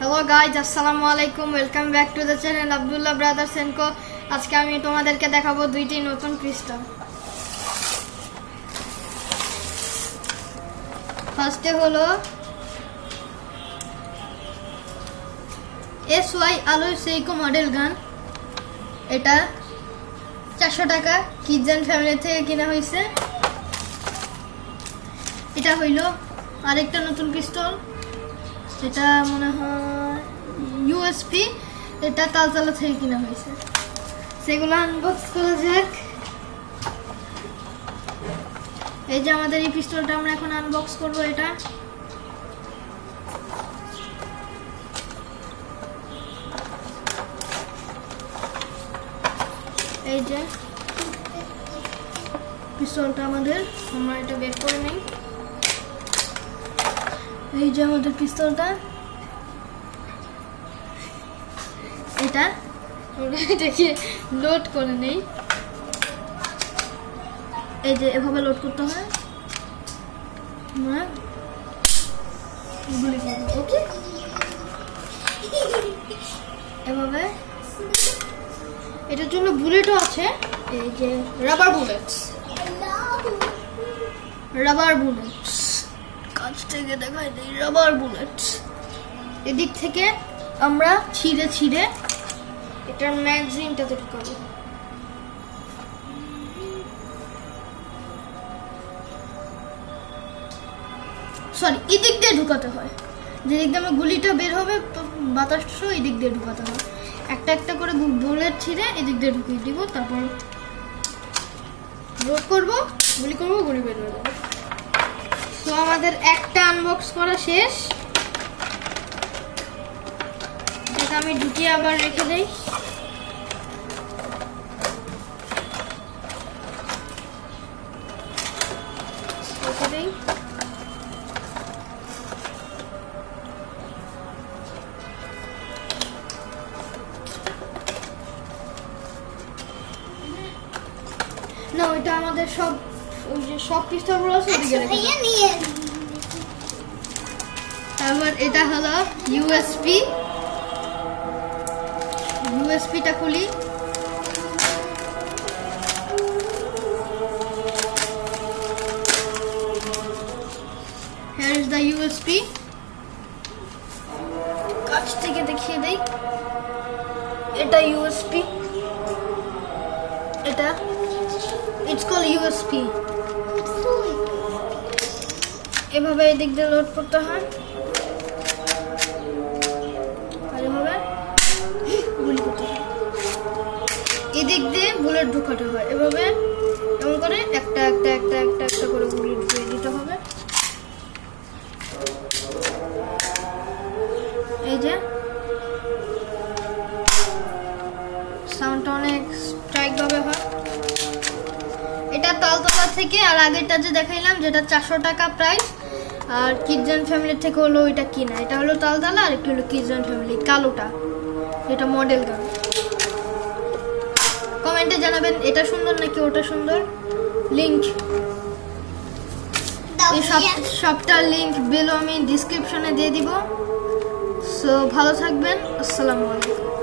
Hello guys, আসসালামু আলাইকুম। Welcome back to the channel Abdullah brothers and co. আজকে আমি তোমাদেরকে দেখাবো দুইটি নতুন পিস্তল। ফার্স্টে হলো SY আলো সেইকো মডেল গান। এটা 400 টাকা কিডস এন্ড ফ্যামিলি থেকে কিনা হয়েছে। এটা হইল আরেকটা নতুন পিস্তল। এটা মনে হয় USP, এটা তালতলা থেকে কিনা হয়েছে। সেগুলো আনবক্স করা যাক। এই যে আমাদের এই পিস্তলটা আমরা এখন আনবক্স করব। এটা এই যে পিস্তলটা আমাদের, আমরা এটা বের করে নেই। এই যে আমাদের পিস্তলটা, এটাকে লোড করে নেই। এই যে এভাবে লোড করতে হয়। আমরা গুলি করব, ওকে? এভাবে। এটার জন্য বুলেটও আছে। এই যে রাবার বুলেটস, কাছ থেকে দেখাই দিই। রাবার বুলেটস এদিক থেকে আমরা ছিঁড়ে এটার ম্যাগাজিনটাতে ঢুকাবো। সরি, এদিক দিয়ে ঢুকাতে হয়। যেদিক দিয়ে আমরা গুলিটা বের হবে, বাতাসটা এদিক দিয়ে ঢুকাতে হয়। একটা একটা করে বুলেট ছিঁড়ে এদিক দিয়ে ঢুকিয়ে দিব। তারপর লোড করব, গুলি করব, গুলি বের হয়ে যাবে। তো আমাদের একটা আনবক্স করা শেষ। এটা আমি ঢুকিয়ে আবার রেখে দেই। না, ওইটা আমাদের সব পিস্তলগুলো আছে ওদিকে রেখে দাও। তারপর এটা হলো USP টা খুলি। Here is the USP। কাছ থেকে দেখিয়ে দেই। এটা USP, এটা it's called USP। এভাবে এদিক দিয়ে লোড করতে হয়, আর এভাবে গুলি করতে হয়। এদিক দিয়ে বুলেট ঢুকাতে হয়। এভাবে এমন করে একটা একটা একটা একটা একটা করে গুলি ঢুকিয়ে দিতে হবে। এই যে সাউন্ডটা অনেক স্ট্রাইক ভাবে হয়। এটা তালতলা থেকে, আর আগেরটা যে দেখাইলাম যেটা 400 টাকা প্রাইস, আর কিডস এন্ড ফ্যামিলি থেকে হলো ওইটা কিনা। এটা হলো তালতলা, আর একটা হলো কিডস এন্ড ফ্যামিলি কালোটা, এটা মডেল গান। কমেন্টে জানাবেন এটা সুন্দর নাকি ওটা সুন্দর। লিংক, এই সবটার লিংক বিলো আমি ডিসক্রিপশনে দিয়ে দিব। সো ভালো থাকবেন। আসসালামু আলাইকুম।